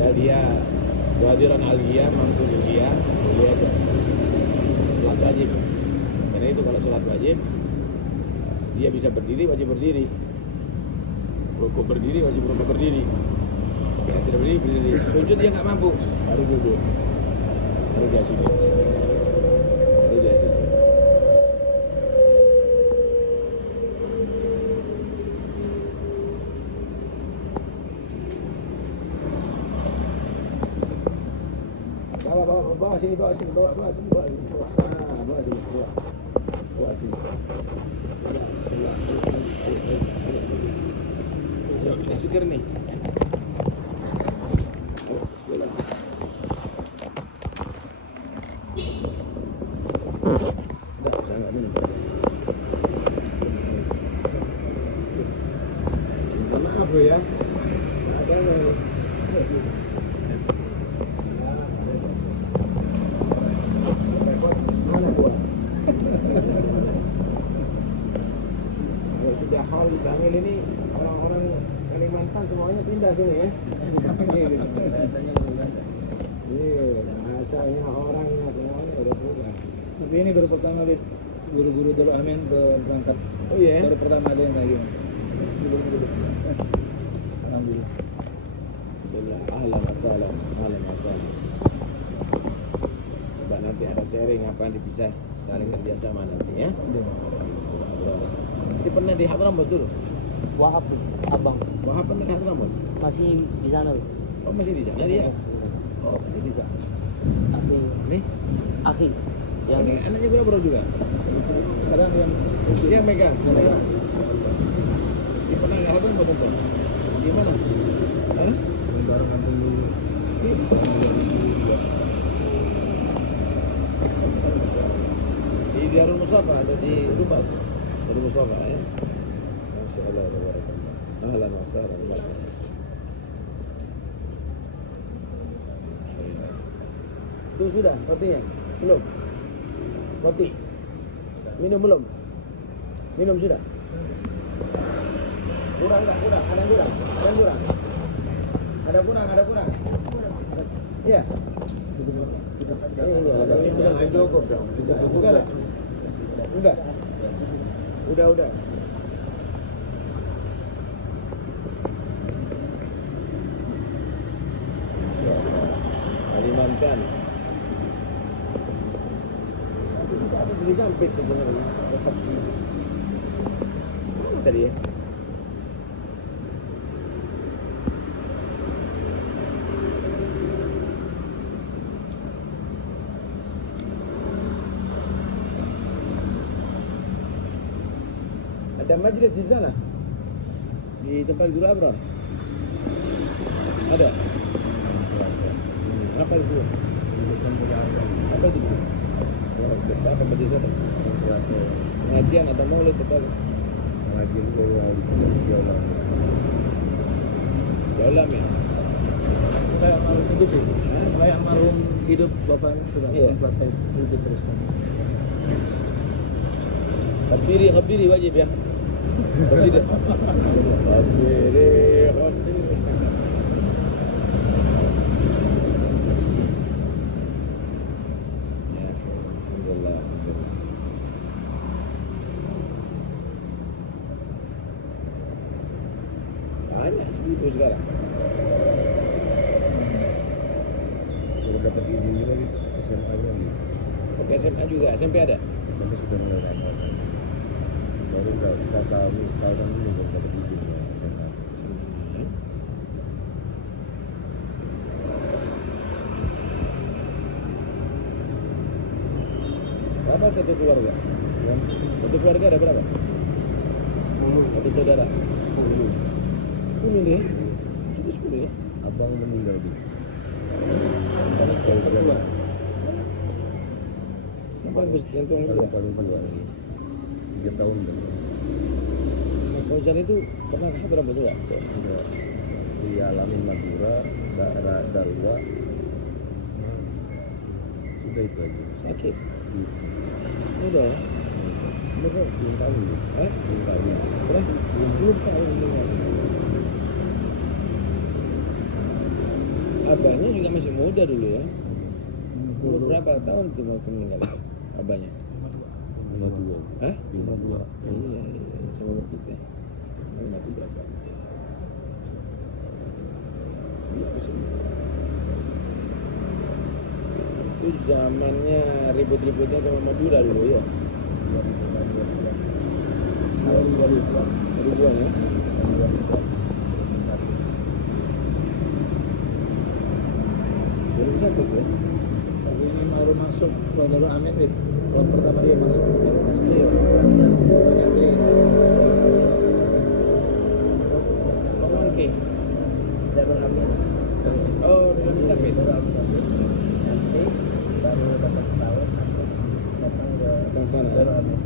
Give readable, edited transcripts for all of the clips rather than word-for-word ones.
Padahal dia wadiran aliyah mampu dia boleh aja sholat wajib. Karena itu kalau sholat wajib dia bisa berdiri wajib berdiri, rukuk berdiri wajib rukuk berdiri, yang tidak berdiri berdiri, sujud dia nggak mampu baru duduk, baru dia sujud, baru dia sujud. Bawa sini, bawa sini, bawa sini, bawa sini, bawa sini, bawa sini. Ini seger nih. Udah, saya nggak minum. Maaf bro ya. Ada sudah hal di Bangil ini orang-orang Kalimantan semuanya pindah sini ya. Bahasanya berubah. Iya, bahasanya orangnya semuanya udah berubah. Tapi ini baru pertama kali guru-guru Darul Amin berangkat. Oh iya. Baru pertama ada yang kayak gini. Alhamdulillah. Alhamdulillah. Ahlan wa sahlan. Ahlan wa sahlan. Coba nanti ada sharing apa yang dipisah, saling kerjasama nanti ya. Jadi pernah di Hadramaut dulu? Wahab, abang. Wahab pernah di Hadramaut? Masih di sana loh. Oh masih di sana dia? Oh masih di sana. Akhi. Nih? Akhi. Yang Ini anaknya berapa juga? Sekarang yang Dia megang. Dia pernah di Hadramaut betul? Di mana? Hah? barang kampung dulu. Di Darul Musafa atau di rumah? Darul Musafa ya? Masya Allah, ahlan wa sahlan. Itu sudah kopinya? Belum? Kopi? Minum belum? Minum sudah? Kurang nggak? Kurang? Ada kurang? Ada kurang? Ada kurang? Ada kurang? Iya? Ini ada. Ini belum cukup dong. Enggak lah. Enggak. Udah. Kalimantan. Aku beli sampai sebenarnya. Dapat sih. Mana tadi ya? Ada majlis di sana? Di tempat Guru Abrar? Ada? Apa itu? Apa itu? Apa majlis apa? Pengajian atau maulid atau apa? Pengajian dari Jaulam ya? Kayak almarhum hidup ya? Kayak almarhum hidup bapaknya sudah selesai hidup teruskan. Khabiri wajib ya? Khabiri. Banyak seribu sekarang. Sudah dapat izin juga di SMA-nya nih. Oke, SMA juga, SMP ada? SMP sudah mulai rapat. Baru kita tahu sekarang ini baru dapat izin ya SMA. Berapa satu keluarga? Ya, Satu keluarga ada berapa? 10. Satu saudara? 10. 10 nih? Sudah 10 ya? Abang meninggal di. Yang paling besar, yang paling tua? Paling tua lagi. 3 tahun kan. Fauzan itu pernah berapa tua? Sudah di Alamin Madura, daerah Darwa. Sudah itu aja. Sakit? Sudah ya? Sebenarnya belum tahu ya. Belum tahu. Berapa? Belum tahu ini. Abahnya juga masih muda dulu ya. Umur berapa tahun tuh mau meninggal abahnya? 52. Hah? 52. Iya, sama umur kita. 53 apa? Iya, masih muda. Itu zamannya ribut-ributnya sama Madura dulu ya. 2000-an ya. Baru satu ya. Tapi ini baru masuk ke jalur Amin Rip. Kalau pertama dia masuk ke jalur Amin Rip. Oke. Jalur Amin. Oh, dengan Sapit. Jalur Amin Rip. Nanti baru dapat tahun nanti datang ke Datang sana. jalur Amin.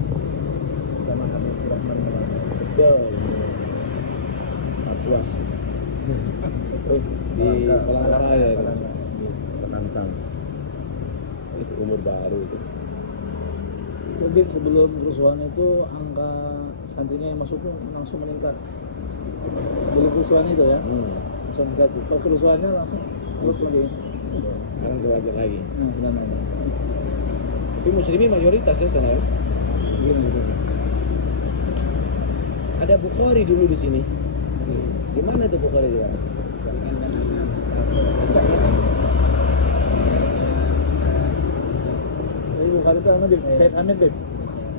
Sama Habib Rahman. Betul. Puas. Di Palangkaraya itu. Penantang. Itu umur baru itu. Jadi sebelum kerusuhan itu angka santrinya yang masuk tuh langsung meningkat. Sebelum kerusuhan itu ya, langsung meningkat. Kalau kerusuhannya langsung turun lagi. Sekarang kewajar lagi. Nah, sebenarnya. Tapi Muslimi mayoritas ya sana ya. Gimana? Ada Bukhari dulu di sini. Di mana tuh Bukhari juga? Jadi Bukhari itu namanya Said Hamid Beb.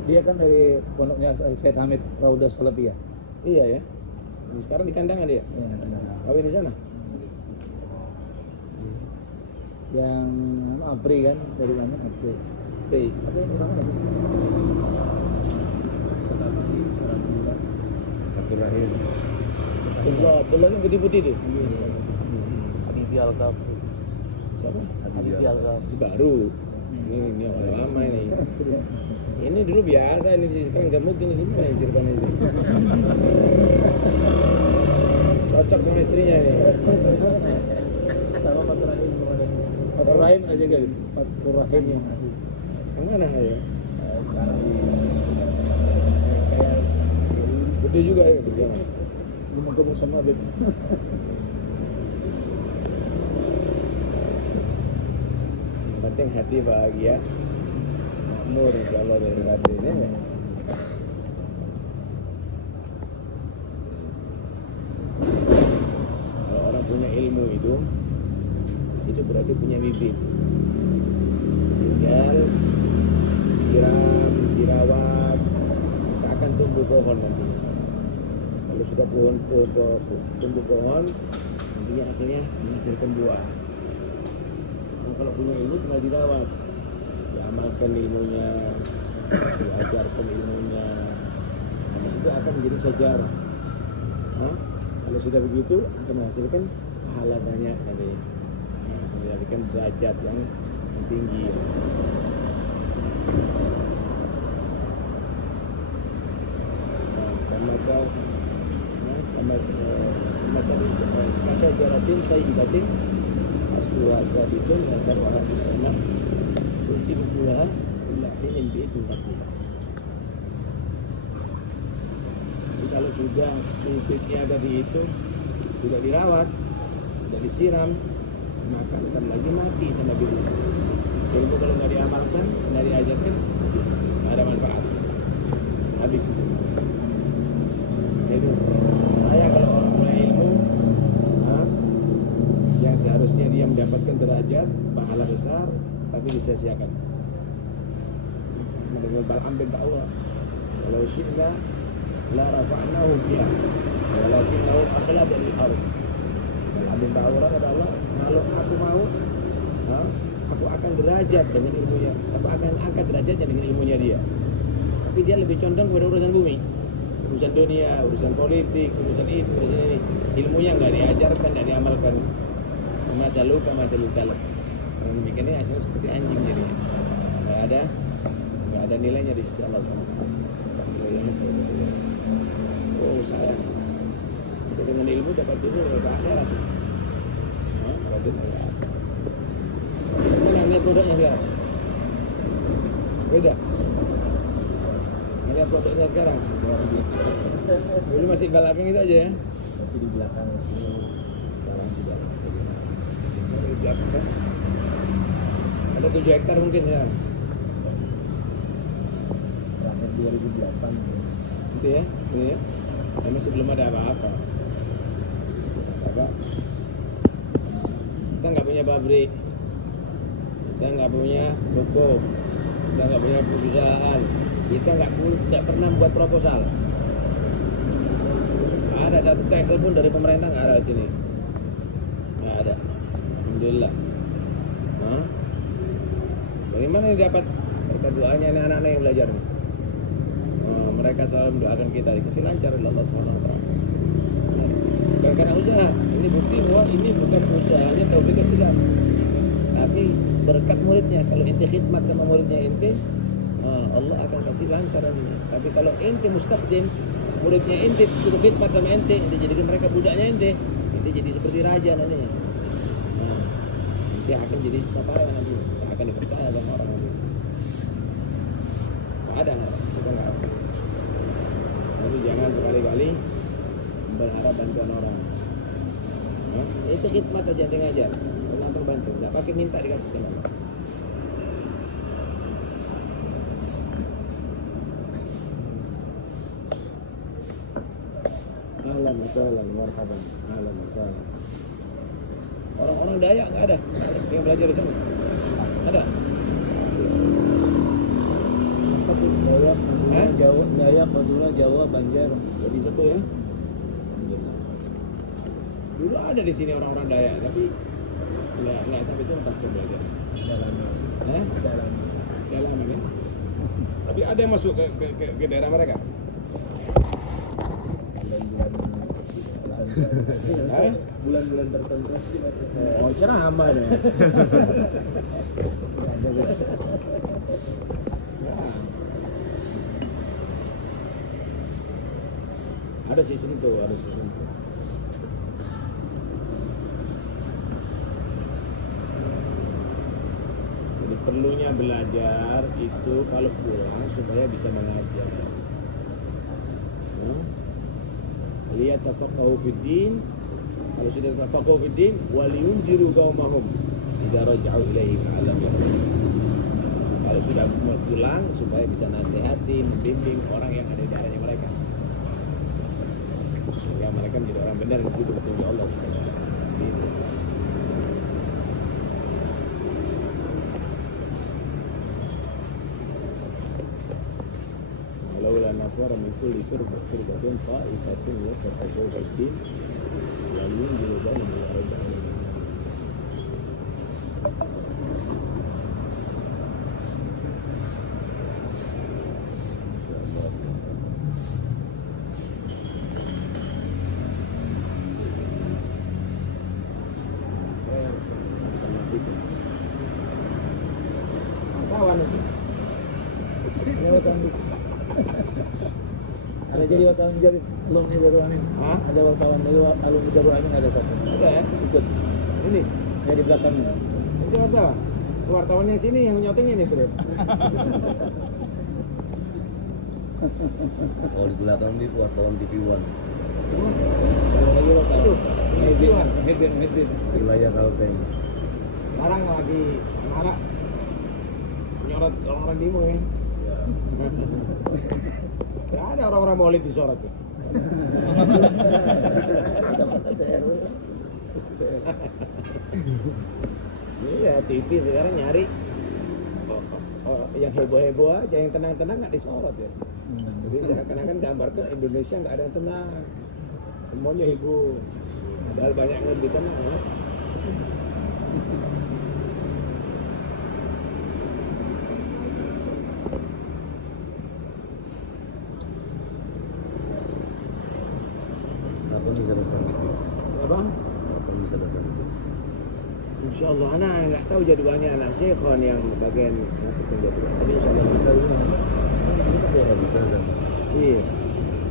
Dia kan dari pondoknya Said Hamid Raudah Salafiyah. Iya ya. Sekarang di kandangan dia. Ya, Kawin di sana. yang Apri kan dari mana Apri. Oke. Apa yang utama ya? Abdurrahim. Abdullah yang putih-putih itu. Habibie Al-Ghafur. Siapa? Habibie Al-Ghafur. Ini baru. Ini orang lama ini. Ini dulu biasa ini sekarang gemuk ini gimana ya ceritanya ini? Cocok sama istrinya ini. Sama Fatur Rahim kemarin. Fatur Rahim aja kan? Fatur Rahim yang ada. Yang mana ya? Sekarang kayak Gede juga ya berjalan. belum ketemu sama Beb. Yang penting hati bahagia. Makmur insyaallah dari hati ini. Kalau orang punya ilmu itu berarti punya bibit. Tinggal siram, dirawat, akan tumbuh pohon nanti. Kalau sudah tumbuh pohon, nantinya akhirnya menghasilkan buah. Kalau punya ilmu tinggal dirawat, diamalkan ilmunya, diajarkan ilmunya, nah, itu akan menjadi sejarah. Kalau sudah begitu akan menghasilkan pahala banyak nanti, menjadikan derajat yang tinggi. Masa jaratin tayyibatin aswa jaditun agar orang bersama tutim pula ulahin bi'idun rabbih. Jadi kalau sudah bibitnya tadi itu tidak dirawat, tidak disiram, maka akan lagi mati sama bibit. Jadi kalau nggak diamalkan, nggak diajarkan, habis, nggak ada manfaat, habis. Jadi saya kalau orang punya ilmu, yang seharusnya dia mendapatkan derajat pahala besar, tapi disia-siakan. Mendengar Bal'am bin Ba'ura, kalau syi'na la rafa'nahu biha, walakinahu akhlada lil ardh. Bal'am bin Ba'ura kata Allah, kalau aku mau, aku akan derajat dengan ilmunya, aku akan angkat derajatnya dengan ilmunya dia. Tapi dia lebih condong kepada urusan bumi, urusan dunia, urusan politik, urusan itu, urusan ini. Ilmunya nggak diajarkan, nggak diamalkan. Madalu kalab. Karena demikian ini hasilnya seperti anjing jadi nggak ada nilainya di sisi Allah SWT. Oh saya dengan ilmu dapat ilmu ke akhirat. Ini lihat produknya sekarang. Beda. Lihat produknya sekarang. Dulu masih belakang itu aja ya. Masih di belakang itu jalan juga. persen. Ada 7 hektar mungkin ya. Terakhir 2008 Itu ya, ini ya. Dan masih belum ada apa-apa. Apa? Kita nggak punya pabrik, kita nggak punya toko, kita nggak punya perusahaan, kita nggak pernah buat proposal. Ada satu tekel pun dari pemerintah nggak ada di sini, nggak ada. Alhamdulillah. Hah? Dari mana ini dapat berkat doanya ini anak-anak yang belajar nih? Oh, mereka selalu mendoakan kita dikasih lancar oleh Allah Subhanahu wa taala. Bukan karena usaha, ini bukti bahwa ini bukan usahanya Taufik Islam, tapi berkat muridnya. Kalau ente khidmat sama muridnya ente, Allah akan kasih lancar ini. Tapi kalau ente mustakhdim, muridnya ente suruh khidmat sama ente jadikan mereka budaknya ente jadi seperti raja nantinya. Ente akan jadi sapaya nanti, akan dipercaya sama orang nanti. Ada nggak? Kita nggak ada. Tapi jangan sekali-kali berharap bantuan orang. Itu khidmat aja, ente ngajar, orang terbantu, nggak pakai minta dikasih teman. Ahlan wa sahlan, marhaban, ahlan wa sahlan. Orang-orang Dayak nggak ada yang belajar di sana? Ada? Dayak, Jawa, Dayak, Madura, Jawa, Banjar. Jadi satu ya. Dulu ada di sini orang-orang Dayak, tapi nggak sampai tuntas yang belajar. Jalanan ya. Tapi ada yang masuk ke daerah mereka. Bulan-bulan tertentu sih masih. Oh, ceramah deh. Ada season tuh, ada season tuh. Jadi perlunya belajar itu kalau pulang supaya bisa mengajar. Lihat tafaqahu fid din. Kalau sudah tafaqahu fid din, waliyunziru qaumahum idza raja'u ilaihi ma'alam ya. Kalau sudah pulang supaya bisa nasihati, membimbing orang yang ada di daerahnya mereka. Sehingga mereka menjadi orang benar yang hidup betul Allah Subhanahu wa taala. ولولا نفر من كل فرقة طائفة يتفقهوا في الدين ولينذروا قومهم إذا رجعوا إليهم. Kawan itu. Ada jadi wartawan jadi alumni Darul Amin. Hah? Ada wartawan dari alumni Darul Amin ada satu. Ada ya? Ikut. Ini. Ya di belakangnya. Itu wartawan. Wartawannya sini yang nyoteng ini, Bro. Kalau di belakang di wartawan TV One, Ada lagi wartawan. Aduh, Hedin. wilayah Kalteng. Sekarang lagi anak nyorot orang-orang demo ya. Gak ada orang-orang maulid disorot ya. Iya, TV sekarang nyari yang heboh-heboh aja, yang tenang-tenang nggak disorot ya. Jadi seakan-akan gambar ke Indonesia nggak ada yang tenang, semuanya heboh. Padahal banyak yang lebih tenang ya. Kapan bisa dasar gitu? Apa? Kapan bisa dasar gitu? Insya Allah anak nggak tahu jadwalnya anak Syekhon yang bagian ngaturkan jadwal. Tapi insya Allah kita Kalau bisa ada. iya,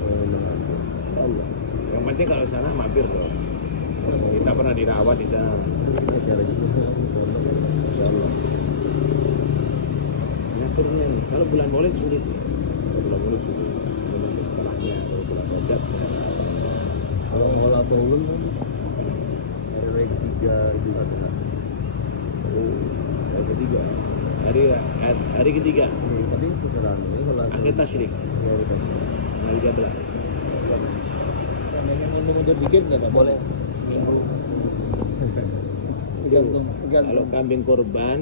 Oh, memang ada. insya Allah. Yang penting kalau sana mampir loh. Kita pernah dirawat di sana. Ini acara juga. Insya Allah. Ngaturnya nih. Kalau bulan Maulid sulit. Kalau bulan Maulid sulit. Nanti setelahnya kalau bulan Rajab. Kalau awal atau ulun kan RW 3 juga kena. Hari ketiga. Hari ketiga. Tapi terserah ini kalau Akhir tasyrik. Ya, kita Tanggal 13. Seandainya mundur dikit nggak apa-apa. Boleh seminggu. Tergantung. Kalau kambing korban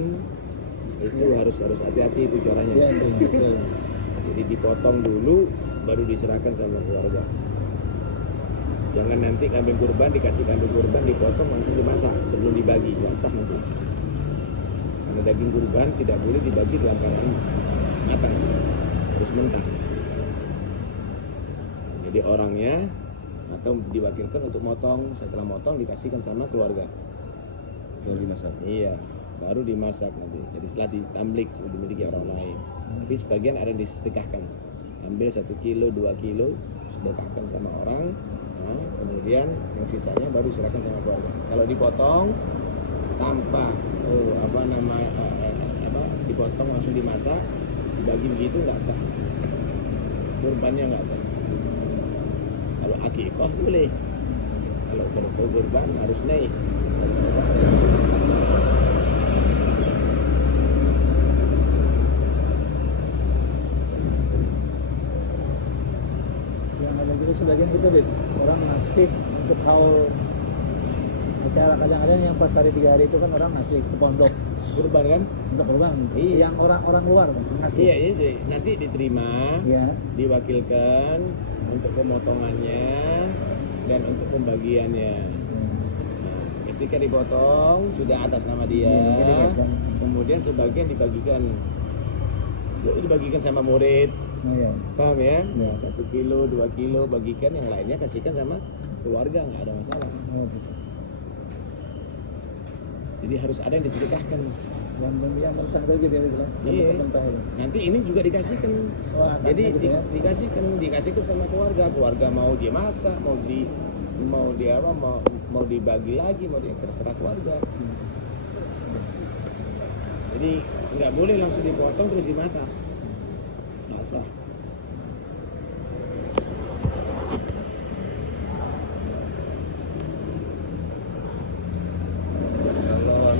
itu harus hati-hati itu caranya. Iya, betul. Jadi dipotong dulu baru diserahkan sama keluarga. Jangan nanti kambing kurban dikasih kambing kurban dipotong langsung dimasak sebelum dibagi, basah nanti. Karena daging kurban tidak boleh dibagi dalam keadaan matang, harus mentah. Jadi orangnya atau diwakilkan untuk motong, setelah motong dikasihkan sama keluarga. baru dimasak. Iya, baru dimasak nanti. Jadi setelah ditamblik sudah dimiliki orang lain. Tapi sebagian ada yang disedekahkan. Ambil 1 kilo, 2 kilo, sedekahkan sama orang. Nah, kemudian yang sisanya baru serahkan sama keluarga. Kalau dipotong tanpa dipotong langsung dimasak, dibagi begitu nggak sah. Kurbannya nggak sah. Kalau akikah boleh. Kalau kurban harus naik. Yang ada juga sebagian kita orang ngasih untuk haul acara, kadang-kadang yang pas hari 3 hari itu kan orang ngasih ke pondok Kurban kan? untuk kurban. Iya. Yang orang luar kan ngasih. Iya, itu nanti diterima, Iya. diwakilkan untuk pemotongannya dan untuk pembagiannya. Nah, ketika dipotong sudah atas nama dia, Iya, kemudian sebagian dibagikan sama murid, Oh, iya. paham ya? Iya. 1 kilo, 2 kilo bagikan, yang lainnya kasihkan sama keluarga, nggak ada masalah. Oh, gitu. Jadi harus ada yang disedekahkan. Yang mentah tadi dia bilang. Iya. Yang mentah itu. Nanti ini juga dikasihkan. Oh, akadnya Jadi gitu ya? dikasihkan sama keluarga mau dia masak, mau dibagi lagi, mau dia terserah keluarga. Jadi nggak boleh langsung dipotong terus dimasak. Nggak sah. Kalau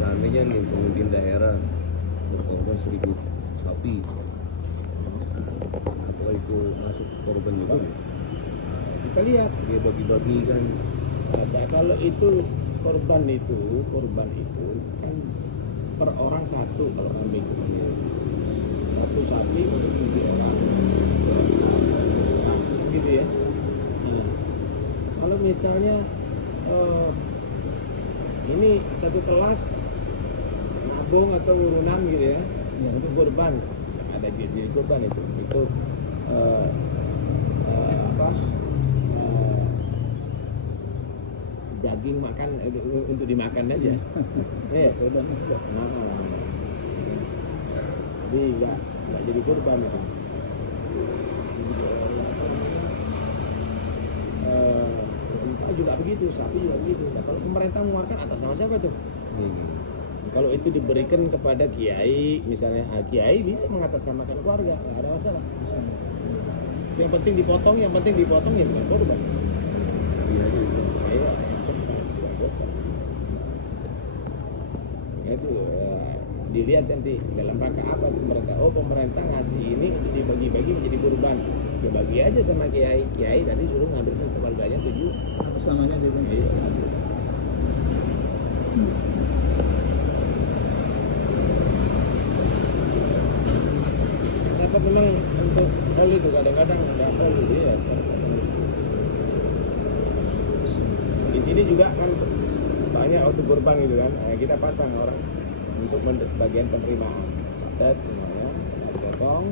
seandainya nih pemimpin daerah berkorban 1000 sapi, apakah itu masuk korban juga? Kita lihat. Dia bagi-bagi kan. Nah, kalau itu korban itu kan per orang 1 kalau kambing. 1 sapi untuk 7 orang. Gitu ya. Nah, kalau misalnya ini satu kelas nabung atau urunan gitu ya, untuk kurban ada jadi kurban itu daging makan untuk dimakan aja. Kurban. Jadi nggak jadi kurban itu. Unta juga begitu, sapi juga begitu. Nah, kalau pemerintah mengeluarkan atas nama siapa tuh? Kalau itu diberikan kepada kiai, misalnya kiai bisa mengatasnamakan keluarga, nggak ada masalah. Yang penting dipotong ya bukan korban. Iya juga. Iya, itu dilihat nanti dalam rangka apa tuh pemerintah. Oh, pemerintah ngasih ini untuk dibagi-bagi menjadi kurban. Ya bagi aja sama kiai. Kiai tadi suruh ngambilkan keluarganya 7. Apa selamanya dia bilang. Iya, habis. Tapi memang untuk hal itu kadang-kadang ada hal itu ya. Di sini juga kan banyak waktu kurban gitu kan. Nah, kita pasang orang untuk bagian penerimaan. Catat semuanya, setelah dipotong,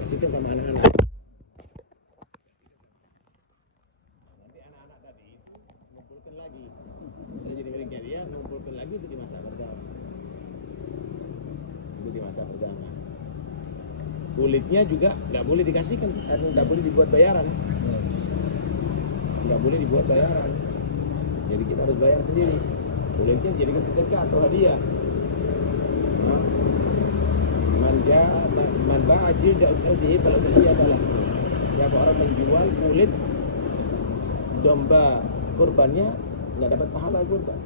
kasihkan sama anak-anak. Nanti anak-anak tadi itu ngumpulkan lagi. Setelah jadi miliknya dia, ngumpulkan lagi untuk dimasak bersama. Untuk dimasak bersama. Kulitnya juga nggak boleh dikasihkan, nggak boleh dibuat bayaran. Nggak boleh dibuat bayaran. Jadi kita harus bayar sendiri. Kulitnya jadikan sedekah atau hadiah. Man ba'ajil da'udhi kalau hadiah adalah. Siapa orang menjual kulit domba kurbannya nggak dapat pahala kurban.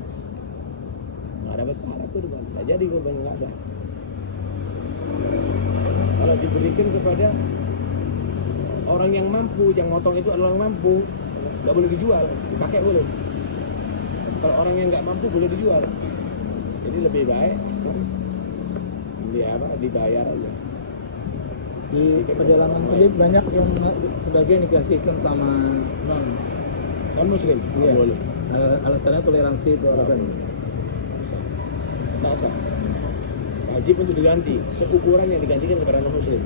nggak dapat pahala kurban, nggak jadi kurban nggak sah. Kalau diberikan kepada orang yang mampu, yang motong itu adalah orang mampu, nggak boleh dijual, dipakai boleh. Kalau orang yang nggak mampu boleh dijual. Jadi lebih baik dibayar aja. Di perjalanan Habib banyak yang sebagian dikasihkan sama non muslim. Iya. Boleh. Alasannya toleransi itu alasannya. Tak sah. Wajib untuk diganti seukuran yang digantikan kepada non muslim.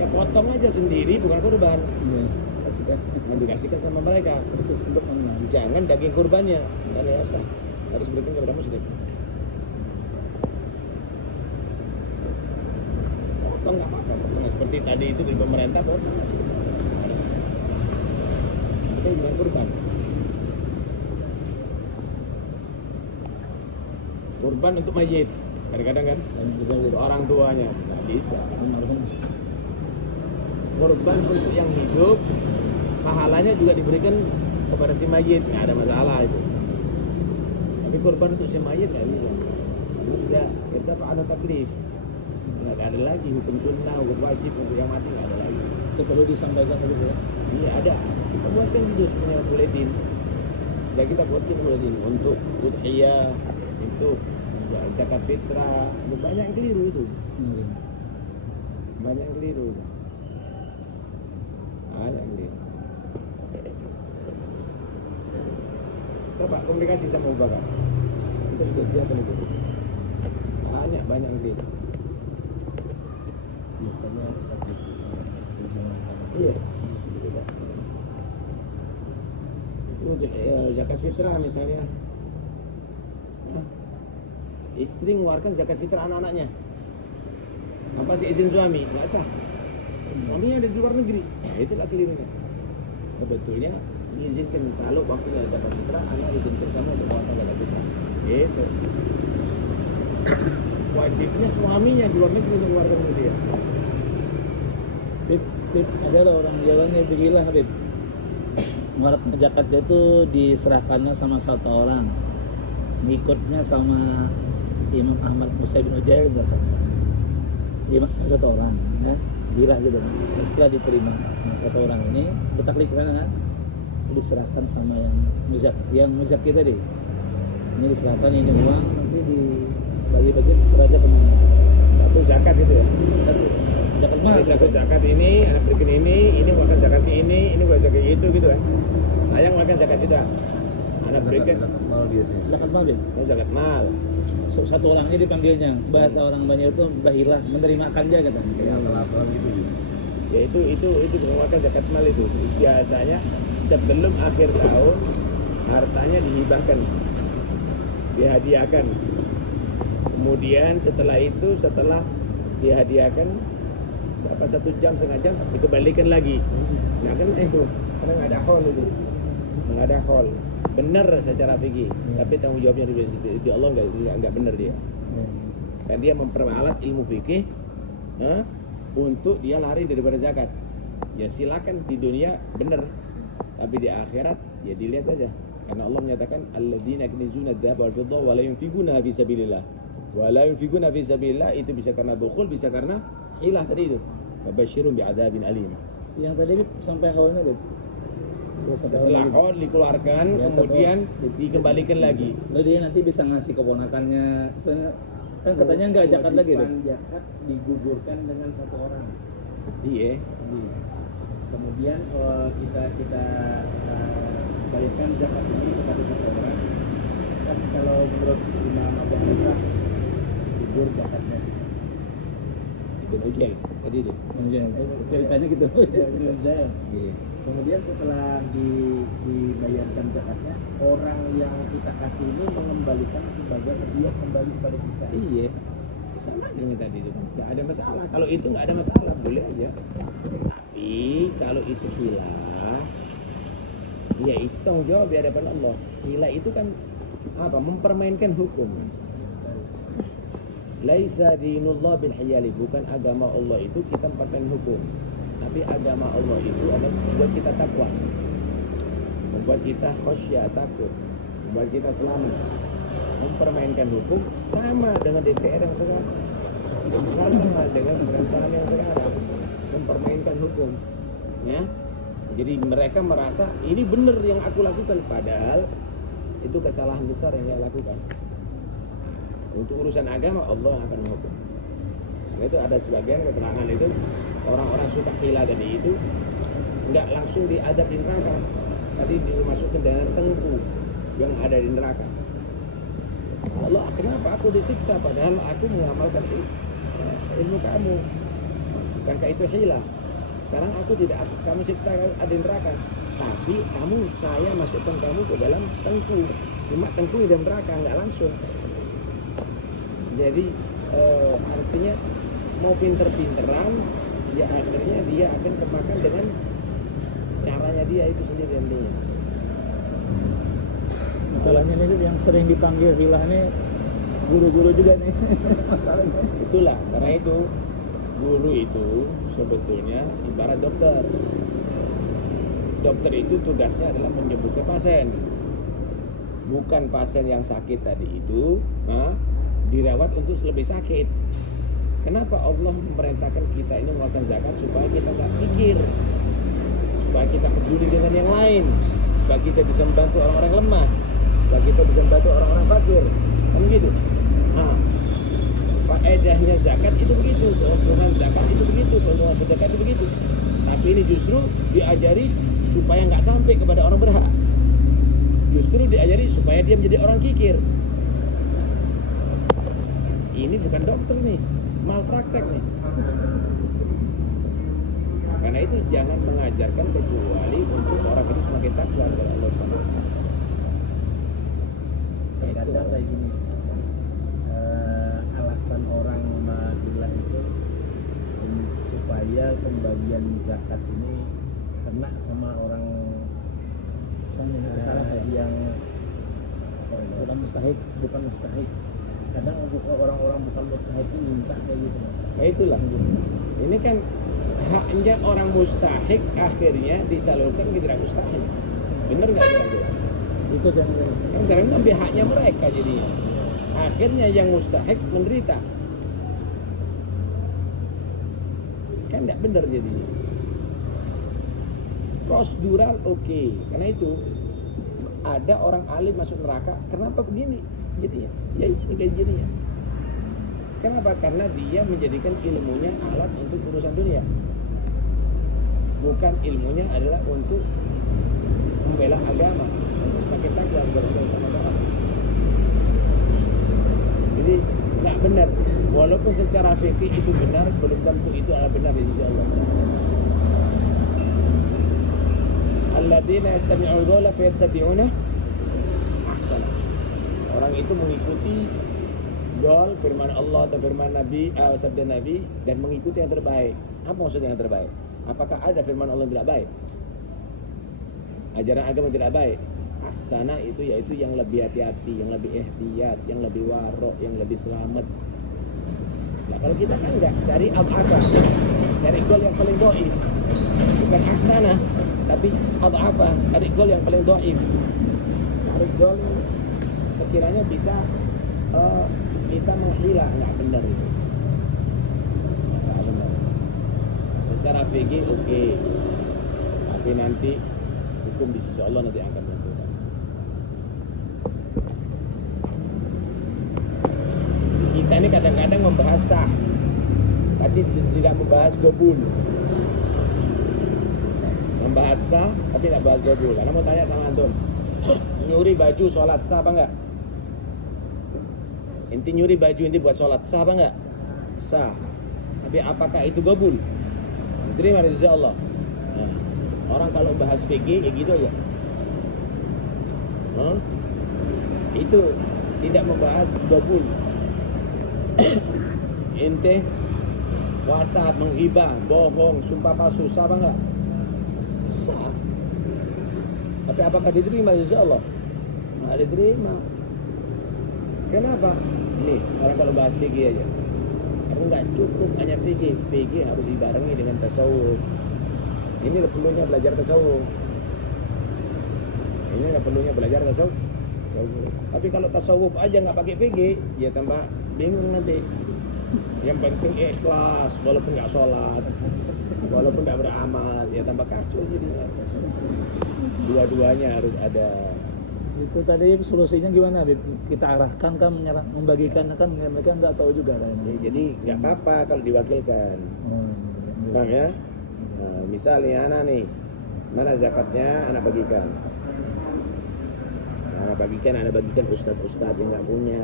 Ya potong aja sendiri, bukan kurban. Iya. Kasihkan. Yang dikasihkan sama mereka. Khusus untuk mengenal. Jangan daging kurbannya, karena ya sah. Harus berikan kepada muslim. Potong nggak apa-apa. Nah, seperti tadi itu dari pemerintah potong masih. Itu bukan kurban. Kurban untuk mayit, kadang-kadang kan untuk orang tuanya nggak bisa. Kurban untuk yang hidup, pahalanya juga diberikan kepada si mayit, nggak ada masalah itu. Tapi kurban untuk si mayit nggak bisa. Itu sudah kita ada taklif, nggak ada lagi hukum sunnah, hukum wajib untuk yang mati nggak ada lagi. Itu perlu disampaikan dulu ya. Iya ada, kita buatkan video punya buletin. Ya kita buatkan buletin untuk udhiyah, untuk zakat fitrah, banyak yang keliru itu. Banyak yang keliru. Banyak yang keliru. Bapak komunikasi sama Abu Bakar. Kita sudah siapkan itu. Banyak yang keliru. Biasanya sakit. Iya. Itu zakat fitrah misalnya. Istri mengeluarkan zakat fitrah anak-anaknya. Apa sih izin suami? Nggak sah. Suaminya ada di luar negeri. Nah, itulah kelirunya. Sebetulnya diizinkan kalau waktunya zakat fitrah, anak izinkan kamu untuk mengeluarkan zakat fitrah. Itu. Wajibnya suaminya di luar negeri untuk mengeluarkan dia. Bib, ada orang jalannya begila Habib. Mengeluarkan zakatnya itu diserahkannya sama satu orang. Ngikutnya sama Imam Ahmad Musa bin Ujair nggak sama. Satu orang, ya, gila gitu. Setelah diterima, nah, satu orang ini bertaklid ke sana, diserahkan sama yang muzak kita deh. Ini diserahkan ini uang, nanti dibagi-bagi serahkan kemana? Satu zakat itu ya. Zakat mana? Satu zakat ini, anak berikan ini makan zakat ini bukan zakat itu gitu kan. Sayang makan zakat itu. Anak berikan Mal biasanya. Zakat mal, Bib. zakat mal. Satu orangnya dipanggilnya, bahasa orang Banyak itu bahilah, menerimakan dia kata. Kayak akal-akalan gitu. Ya itu bukan makan zakat mal itu. Biasanya sebelum akhir tahun hartanya dihibahkan, dihadiahkan. Kemudian setelah dihadiahkan berapa 1 jam setengah jam dikembalikan lagi. Nah kan itu karena nggak ada haul itu, nggak ada haul. Benar secara fikih, tapi tanggung jawabnya di Allah nggak benar dia. Kan dia memperalat ilmu fikih untuk dia lari daripada zakat. Ya silakan di dunia benar, tapi di akhirat ya dilihat aja. Karena Allah menyatakan alladzina yaknizuna adz-dzahaba wal fiddah wa la yunfiquna fi sabilillah. Wa la yunfiquna fi sabilillah itu bisa karena bukhul, bisa karena hilah tadi itu. Fabashshirhum bi'adzabin alim. Yang tadi Bib, sampai haulnya Bib. Setelah haul dikeluarkan, Ya, kemudian satu- dikembalikan lagi. Lalu dia nanti bisa ngasih keponakannya. Soalnya kan katanya nggak zakat lagi Bib. Zakat digugurkan dengan satu orang. Iya. Kemudian kita bayarkan zakat ini kepada satu orang. Kan kalau menurut Imam Abu Hanifah gugur zakatnya. Itu ujel tadi itu. Ceritanya gitu. Ya, menurut saya. Iya. Kemudian setelah dibayarkan zakatnya, orang yang kita kasih ini mengembalikan sebagai hadiah kembali kepada kita. Iya. Sama aja dengan tadi itu. Nggak ada masalah. Kalau itu nggak ada masalah, boleh aja. Tapi kalau itu hilah, ya itu tanggung jawab di hadapan Allah. Hilah itu kan apa? Mempermainkan hukum. Laisa dinullah bil hiyali, bukan agama Allah itu kita mempermainkan hukum. Tapi agama Allah itu adalah membuat kita takwa, membuat kita khasyah, takut, buat kita selamat. Mempermainkan hukum sama dengan DPR yang sekarang, sama dengan pemerintahan yang sekarang, mempermainkan hukum, ya. Jadi mereka merasa ini benar yang aku lakukan, padahal itu kesalahan besar yang saya lakukan. Untuk urusan agama Allah akan menghukum. Itu ada sebagian keterangan itu orang-orang suka khila tadi itu nggak langsung diadab di neraka, tadi dimasukkan dengan tengku yang ada di neraka. Allah, kenapa aku disiksa padahal aku mengamalkan ilmu kamu? Bukankah itu khila? Sekarang aku tidak kamu siksa ada di neraka, tapi saya masukkan kamu ke dalam tengku. Cuma tengku di dalam neraka, nggak langsung. Jadi artinya mau pinter-pinteran, ya akhirnya dia akan kemakan dengan caranya dia itu sendiri nantinya. Masalahnya ini yang sering dipanggil hilah ini guru-guru juga nih masalahnya. Itulah, karena itu guru itu sebetulnya ibarat dokter. Dokter itu tugasnya adalah menyembuhkan pasien, bukan pasien yang sakit tadi itu dirawat untuk lebih sakit. Kenapa Allah memerintahkan kita ini mengeluarkan zakat? Supaya kita nggak pikir, supaya kita peduli dengan yang lain, supaya kita bisa membantu orang-orang lemah, supaya kita bisa membantu orang-orang fakir, kan gitu. Faedahnya zakat itu begitu, keuntungan zakat itu begitu, keuntungan sedekah itu begitu. Tapi ini justru diajari supaya nggak sampai kepada orang berhak. Justru diajari supaya dia menjadi orang kikir. Ini bukan dokter nih, malpraktek nih. Karena itu jangan mengajarkan kecuali untuk orang itu semakin takwa kepada Allah Subhanahu wa taala. Terkadang kayak gini, alasan orang memahilah itu supaya pembagian zakat ini kena sama orang yang bukan mustahik. Kadang orang-orang bukan mustahik ini minta kayak gitu. Nah itulah, ini kan haknya orang mustahik akhirnya disalurkan ke tidak mustahik. Bener nggak kira-kira? Itu yang Kan karena lebih haknya mereka jadinya. Akhirnya yang mustahik menderita. Kan nggak bener jadinya. Prosedural oke. Karena itu ada orang alim masuk neraka. Kenapa begini? Jadinya, ya ini kayak jadinya. Kenapa? Karena dia menjadikan ilmunya alat untuk urusan dunia. Bukan ilmunya adalah untuk membela agama, untuk semakin takwa kepada Allah Subhanahu wa taala. Jadi nggak benar. Walaupun secara fikih itu benar, belum tentu itu adalah benar di sisi Allah. Alladzina yastami'una al-qawla fayattabi'una ahsana. Orang itu mengikuti gol firman Allah atau firman Nabi, sabda Nabi, dan mengikuti yang terbaik. Apa maksudnya yang terbaik? Apakah ada firman Allah yang tidak baik? Ajaran agama tidak baik. Ahsana itu yaitu yang lebih hati-hati, yang lebih ihtiyat, yang lebih warok, yang lebih selamat. Nah kalau kita kan enggak, cari al-asa, cari gol yang paling dhaif. Bukan ahsana, tapi al-afa, cari gol yang paling dhaif. Cari gol yang sekiranya bisa kita menghilang, nggak benar itu. Nggak benar. Secara fikih oke, tapi nanti hukum di sisi Allah nanti akan menentukan. Kita ini kadang-kadang membahas sah, tapi tidak membahas gobul. Membahas sah, tapi tidak bahas gobul. Karena mau tanya sama antum, nyuri baju sholat sah apa enggak? Inti nyuri baju inti buat sholat sah apa enggak? Sah. Tapi apakah itu gobul? Diterima dari sisi Allah. Nah, orang kalau bahas fikih ya gitu aja. Itu tidak membahas gobul. Inti puasa, menghibah, bohong, sumpah palsu sah apa enggak? Sah. Tapi apakah diterima dari sisi Allah? Nggak diterima. Kenapa? Nih, orang kalau bahas fikih aja. Karena nggak cukup hanya fikih. Fikih harus dibarengi dengan tasawuf. Ini perlunya belajar tasawuf. Ini perlunya belajar tasawuf. tasawuf. Tapi kalau tasawuf aja nggak pakai VG, ya tambah bingung nanti. Yang penting ikhlas, walaupun nggak sholat, walaupun nggak beramal, ya tambah kacau jadinya. Dua-duanya harus ada. Itu tadi solusinya gimana, Bib? Kita arahkan kan, membagikan kan, mereka nggak tahu juga kan. Ya, jadi nggak apa-apa kalau diwakilkan. Paham ya? Nah, misalnya anak nih, mana zakatnya anak bagikan. Anak bagikan ustadz-ustadz yang nggak punya,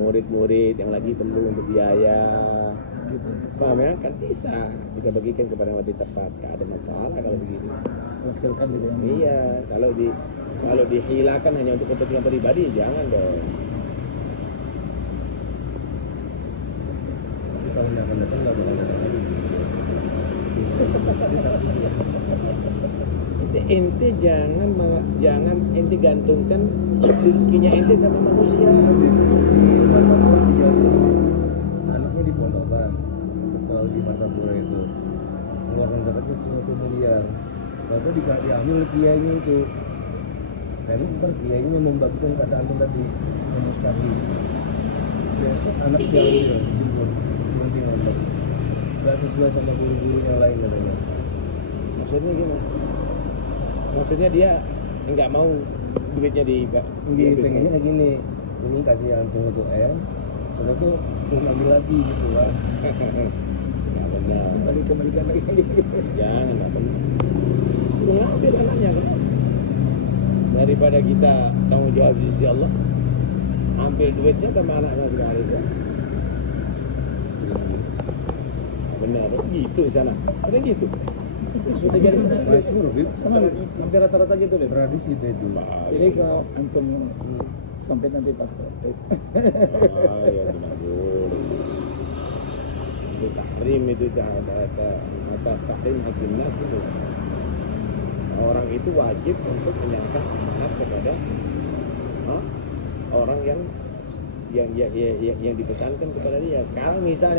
murid-murid yang lagi perlu untuk biaya. Gitu. Paham ya? Kan bisa kita bagikan kepada yang lebih tepat. Gak ada masalah kalau begitu. Wakilkan gitu ya. Iya, kalau dihilangkan hanya untuk kepentingan pribadi, jangan dong. Tapi kalau nggak akan datang nggak bakal datang lagi. Ente jangan ente gantungkan rezekinya ente sama manusia. Anaknya dipondokkan, kalau di Martapura itu mengeluarkan zakatnya 1 miliar. Lalu diambil kiainya itu. Dan ntar kiainya membagikan kata antum tadi memustahi. Besok anak diambil, nanti ngomong. Gak sesuai sama guru-guru yang lain katanya. Maksudnya gimana? Maksudnya dia nggak mau duitnya Pengennya kayak gini, ini kasih antum untuk setelah itu mau ambil lagi gitu kan. Nggak benar. Kembalikan lagi. Jangan, nggak benar. Suruh ngambil anaknya kan. Daripada kita tanggung jawab di sisi Allah, ambil duitnya sama anaknya sekali kan. Benar, gitu di sana. Sering gitu. Sudah jadi sama hampir rata-rata gitu, Bib. Tradisi itu. Jadi kalau antum sampai nanti pas ya tidak boleh. Itu tahrim itu tahrim hakim nas itu. Orang itu wajib untuk menyerahkan amanat kepada orang yang dipesankan kepada dia. Sekarang misal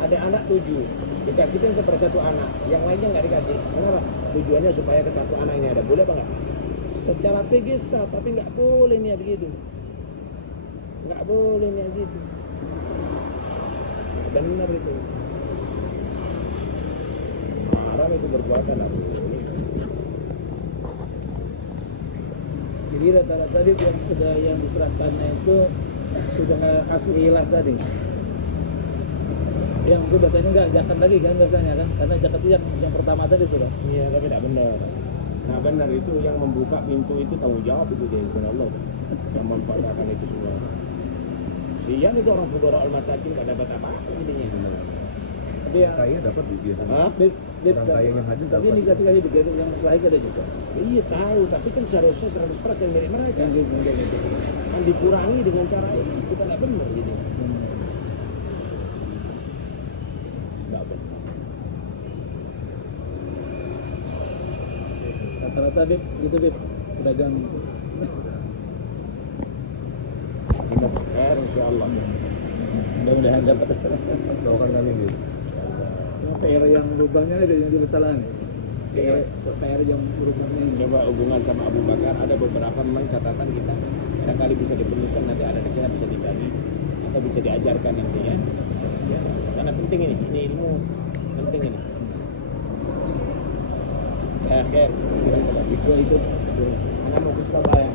ada anak 7, dikasihkan kepada 1 anak, yang lainnya nggak dikasih. Kenapa? Tujuannya supaya ke 1 anak ini ada. Boleh apa nggak? Secara PG sah, tapi nggak boleh niat gitu. Nggak boleh niat gitu. Benar itu. Haram itu perbuatan apa? Jadi rata-rata yang diserahkannya itu sudah kasih hilang tadi. Yang itu biasanya nggak zakat lagi kan biasanya kan, karena zakat itu yang pertama tadi sudah. Iya, tapi tidak benar. Nah benar itu yang membuka pintu itu tanggung jawab itu dia dengan Allah yang memanfaatkan itu semua. Sian itu orang fuqara al-masakin nggak dapat apa-apa jadinya. Tapi yang Kaya dapat biasanya. Hah? Orang kaya yang hadir tapi dapat. dikasih begitu yang lain ada juga. Iya tahu, tapi kan seharusnya 100% milik mereka. Yang gitu. Kan dikurangi dengan cara ini, kita nggak benar jadi. Nggak benar. Rata-rata Bib, gitu Bib, pedagang. Insya Allah. Mudah-mudahan dapat. Doakan kami Bib. PR yang lubangnya ada yang masalah nih. PR yang berubahnya ini. Coba hubungan sama Abu Bakar, ada beberapa memang catatan kita. Kadang-kali bisa diperlukan, nanti ada di sana bisa dibagi atau bisa diajarkan nantinya. Ya, karena penting ini ilmu penting ini. Akhir, Itu anak mau ke Surabaya.